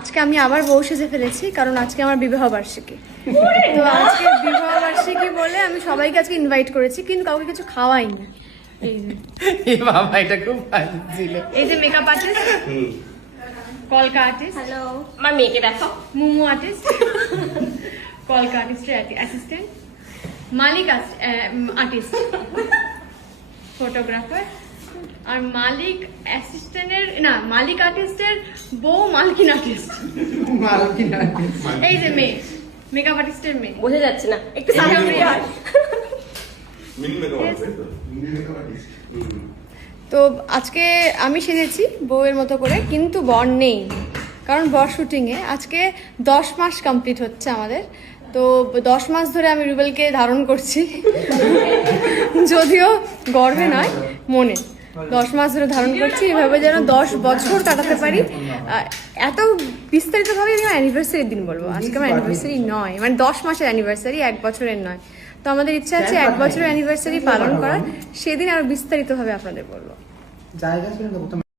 আজকে আমি আবার বউ সেজে ফেলেছি কারণ আজকে আমার বিবাহ বার্ষিকী। তো আজকে বিবাহ বার্ষিকী বলে আমি সবাইকে আজকে ইনভাইট করেছি কিন্তু কাউকে কিছু খাওয়াইনি। এই বাবা এটা খুব ভালো ছিল। এই যে মেকআপ আর্টিস্ট কলকা আর্টিস্ট হ্যালো আমার মেয়েকে দেখো। মুমু আর্টিস্ট কলকা আর্টিস্টের অ্যাসিস্ট্যান্ট মালিক আর্টিস্ট ফটোগ্রাফার আর মালিক অ্যাসিস্ট্যান্টের না মালিক আর্টিস্টের বউ মালকিন আর্টিস্ট মালকিন এই যে মেয়ে মেকআপ আর্টিস্টের মেয়ে। বোঝা যাচ্ছে না একটু। আর্টিস্ট তো? আজকে আমি সেজেছি বউয়ের মতো করে কিন্তু বর নেই। কারণ বর শুটিংয়ে আজকে দশ মাস কমপ্লিট হচ্ছে আমাদের। তো দশ মাস ধরে আমি রুবেলকে ধারণ করছি। যদিও গর্বে নয় মনে। দশ মাস ধরে ধারণ করছি, এভাবে যেন দশ বছর কাটাতে পারি। এত বিস্তারিতভাবে আমি অ্যানিভার্সারির দিন বলব। আজকে আমার অ্যানিভার্সারি নয় মানে দশ মাসের অ্যানিভার্সারি এক বছরের নয়। তো আমাদের ইচ্ছা আছে এক বছরের অ্যানিভার্সারি পালন করার। সেদিন আরও বিস্তারিতভাবে আপনাদের বলব। জায়গা